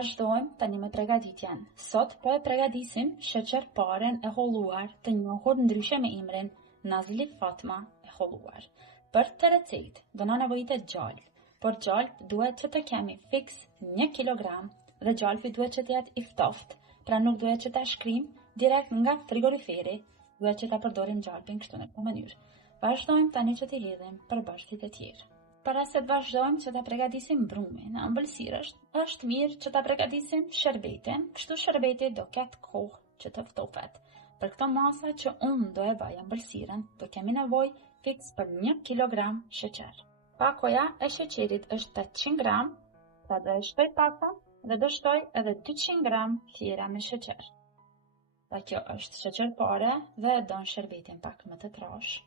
Vazhdojmë tani me përgatitjen. Sot po e përgatisim sheqerparen e holluar të njohur ndryshe me emrin Nazli Fatma e holluar. Për të recetë do na nevojitet gjalp. Por gjalp duhet që të kemi fiks 1 kilogram dhe gjalpi duhet që të jetë i ftoftë, pra nuk duhet që ta shkrim direkt nga frigoriferi, duhet që ta përdorim gjalpin kështu në këtë mënyrë. Vazhdojmë tani që t'i hedhim përbashkët e tjerë. Para se të vazhdojmë që ta përgatisim brumin, ëmbëlsirë është mirë që ta përgatisim shërbetin, kështu shërbeti do ketë kohë që të ftofet. Për këto masa që unë do e bëj ëmbëlsirën, do kemi nevojë fiks për 1 kilogram sheqer. Pakoja e sheqerit është 800 gram, pra do e shtoj paka dhe do shtoj edhe 200 gram thjera me sheqer. Pra kjo është sheqerpare dhe e don shërbetin pak më të trash,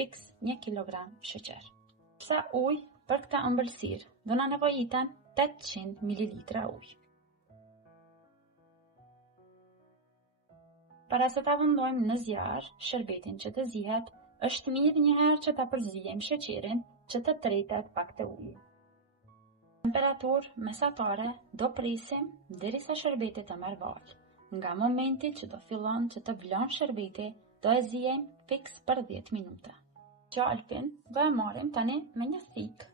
fiks 1 kilogram sheqer. Sa ujë për këta ëmbëlsirë, do na nevojiten 800 ml ujë. Para se ta vendojmë në zjarr shërbetin që të zihet, është mirë njëherë që ta përziejmë sheqerin që të tretet pak të uji. Temperaturë mesatare do presim derisa shërbeti të merr vaj. Nga momenti që do fillon që të vlon shërbeti, do e zijejmë fiks për 10 minuta. Gjalpin do e marrim tani me një thikë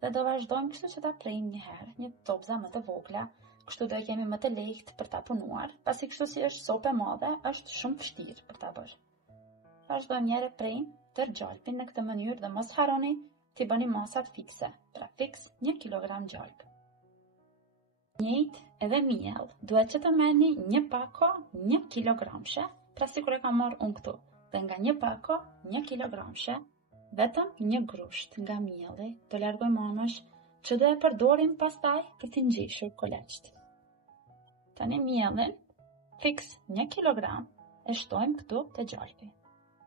dhe do vazhdojmë kështu që ta prejmë një herë, një copza më të vogla, kështu do e kemi më të lehtë për ta punuar, pasi kështu si është sopë e madhe, është shumë vështirë për ta bërë. Vazhdojmë një herë prejmë tër gjalpin në këtë mënyrë dhe mos harroni t'i bëni masat fikse, pra fiks 1 kilogram gjalp. Njëjtë edhe miell, duhet që të merrni një pako 1 kilogramshe, pra sikur e kam marrë unë këtu. Dhe nga një pako 1 kilogramshe, vetëm një grusht nga mielli do largojmë anësh që do e përdorim pastaj për t'i ngjeshur koleçt. Tani miellin, fiks 1 kilogram, e shtojmë këtu te gjalpi.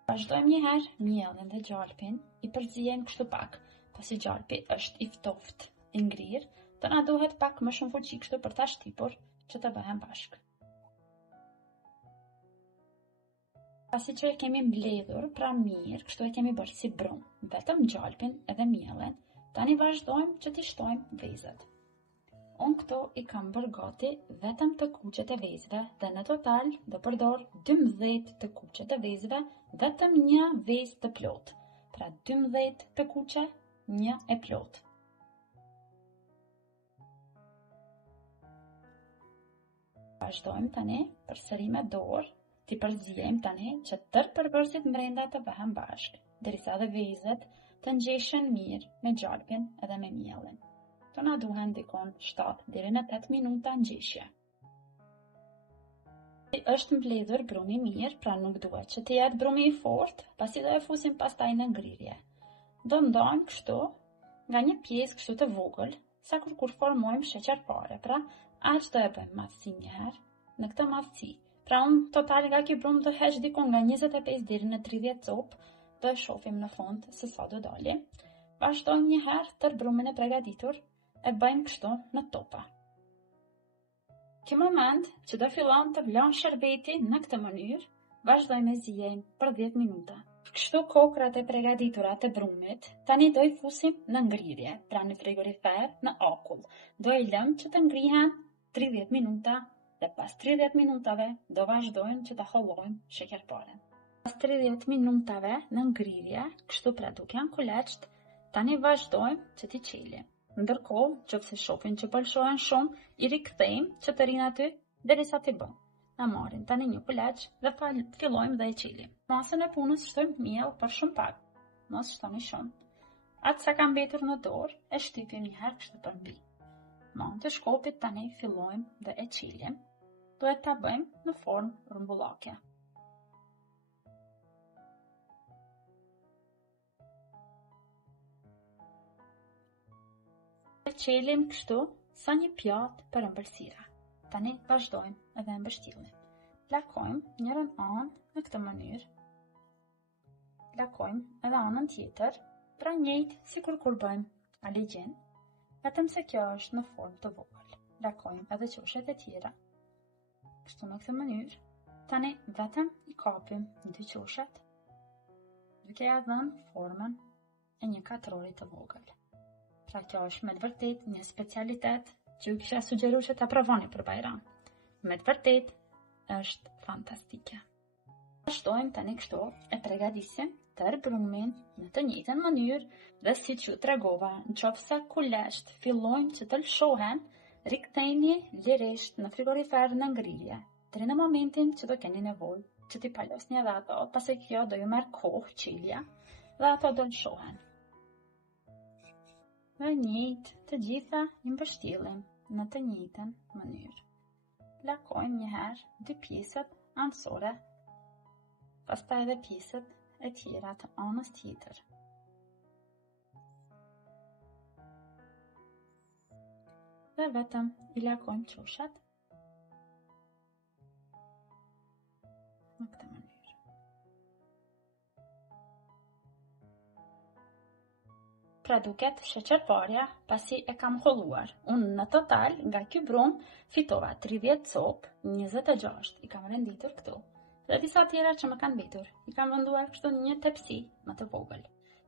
Vazhdojmë një herë miellin dhe gjalpin, i përziejmë kështu pak, pasi gjalpi është i ftoftë, i ngrirë, do na duhet pak më shumë fuqi kështu për ta shtypur që të bëhen bashkë. Pasi që e kemi mbledhur, pra mirë, kështu e kemi bërë si brum, vetëm gjalpin edhe miellin, tani vazhdojmë që t'i shtojmë vezët. Unë këtu i kam bërë gati vetëm të kuqet e vezëve dhe në total do përdor 12 të kuqet e vezëve, vetëm një vezë të plot, pra 12 të kuqe, një e plot. Vazhdojmë tani përsëri me dorë, t'i përziejmë tani që tërë përbërësit mbrenda të bëhen bashkë, derisa dhe vezët të ngjeshen mirë me gjalpin edhe me miellin. Do na duhen dikon 7 deri në 8 minuta ngjeshje. Është mbledhur brumi mirë, pra nuk duhet që të jetë brumi i fortë, pasi do e fusim pastaj në ngrirje. Do ndajmë kështu nga një pjesë kështu të vogël, sa kur formojmë sheqerpare, pra aq do e bëjmë madhësi një herë në këtë madhësi. Pra unë total nga ky brum do heq dikon nga 25 deri në 30 copë, do e shohim në fund se sa do dali. Vazhdojmë një herë tër brumin e përgatitur, e bëjmë kështu në topa. Ky moment që do fillon të vlon shërbeti në këtë mënyrë, vazhdojmë e zijejmë për 10 minuta. Kështu kokrat e përgatitura të brumit, tani do i fusim në ngrirje, pra në frigorifer, në akull. Do i lëmë që të ngrihen 30 minuta. Dhe pas 30 minutave do vazhdojmë që ta hollojmë sheqerparen. Pas 30 minutave në ngrirje, kështu pra duke janë koleçt, tani vazhdojmë që t'i qelim. Ndërkohë, nëse shohim që pëlqohen shumë, i rikthejmë që të rinë aty derisa t'i bën. Na marrim tani një koleç dhe fillojmë dhe e qelim. Masën e punës shtojmë miell për shumë pak. Mos shtoni shumë. Atë sa ka mbetur në dorë, e shtypim një herë kështu për mbi. Me anë të shkopit tani fillojmë dhe e qelim. Duhet ta bëjmë në formë rrumbullake. E qelim kështu sa një pjatë për ëmbëlsira. Tani vazhdojmë edhe mbështjellim. Lakojmë njërën anë në këtë mënyrë. Lakojmë edhe anën tjetër, pra njëjtë sikur kur bëjmë aligjin, vetëm se kjo është në formë të vogël. Lakojmë edhe qoshet e tjera. Kështu në këtë mënyrë, tani vetëm i kapim në 2 qoshet, duke ja dhënë formën e një katrori të vogël. Pra kjo është me të vërtet një specialitet që ju kisha sugjeru që ta provoni për Bajram. Me të vërtet, është fantastike. Vazhdojmë tani kështu e përgatisim tërë brumin në të njëjtën mënyrë dhe siç ju tregova, nëse kulesht fillojnë që të lshohen, riktheheni lirisht në frigorifer në ngrirje, deri në momentin që do keni nevojë që t'i palosni edhe ato, pasi kjo do ju merr kohë qilja dhe ato do lshohen. Dhe njëjtë të gjitha i mbështillim në të njëjtën mënyrë. Lakojmë një herë dy pjesët anësore, pastaj edhe pjesët e tjera të anës tjetër. Dhe vetëm i lakojmë qoshat në këtë mënyrë. Pra duket sheqerparja pasi e kam holluar. Unë në total nga ky brum fitova 30 copë, 26 i kam renditur këtu. Dhe disa tjera që më kanë mbetur, i kam venduar kështu në një tepsi më të vogël.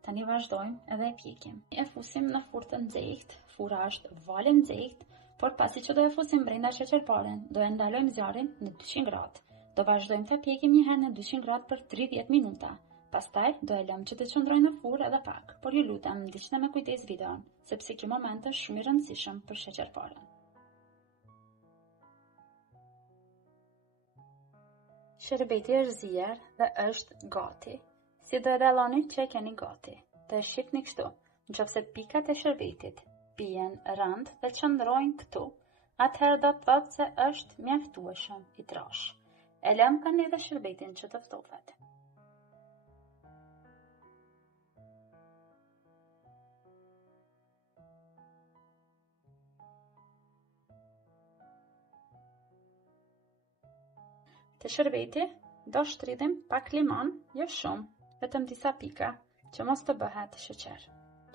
Tani vazhdojmë edhe e pjekim. E fusim në furrë të nxehtë, furra është valë e nxehtë, por pasi që do e fusim brenda sheqerparen, do e ndalojmë zjarrin në 200 gradë. Do vazhdojmë të pjekim një herë në 200 gradë për 30 minuta. Pastaj do e lëmë që të qëndrojë në furrë edhe pak, por ju lutem ndiqni me kujdes videon, sepse ky moment është shumë i rëndësishëm për sheqerparen. Sherbeti është zier dhe është gati. Si do e dalloni që e keni gati? Do e shihni kështu. Nëse pikat e shërbetit bien rënd dhe qëndrojnë këtu, atëherë do të thotë se është mjaftueshëm i trash. E lëm tani edhe shërbetin që të ftofet. Të shërbeti do shtrydhim pak limon, jo shumë, vetëm disa pika, që mos të bëhet sheqer.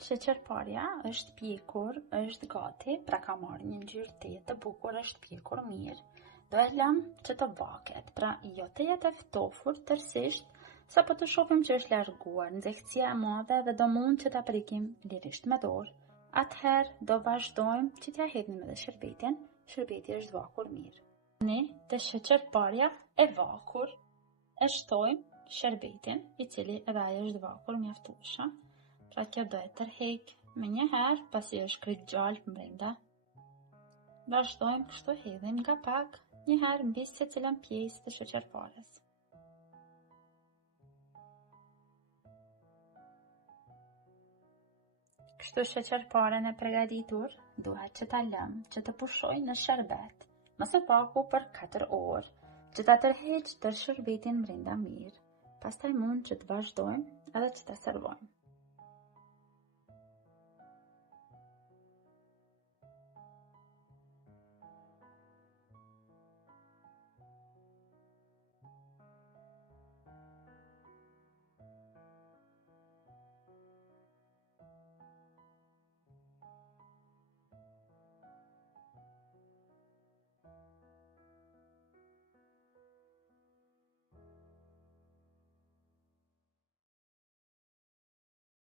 Sheqerparja është pjekur, është gati, pra ka marrë një ngjyrë të bukur, është pjekur mirë. Do e lëm që të vaket, pra jo të jetë e ftofur tërësisht, sa po të shohim që është larguar nxehtësia e madhe dhe do mund që ta prekim lirisht me dorë. Atëherë do vazhdojmë që t'ja hedhim edhe shërbetin, shërbeti është vakur mirë. Tani të sheqerparja e vakur, e shtojmë shërbetin, i cili edhe ai është vakur mjaftueshëm. Pra kjo do e tërheq me një herë, pasi është kryt gjallë brenda. Vazhdojmë kështu hedhim nga pak, një herë mbi secilën pjesë të sheqerparës. Kështu sheqerparen e përgatitur, duhet që ta lëm që të pushojë në sherbet, mësë paku për 4 orë, që ta tërheq tërë shërbetin brenda mirë. Pastaj mund që të vazhdojmë edhe që ta servojmë.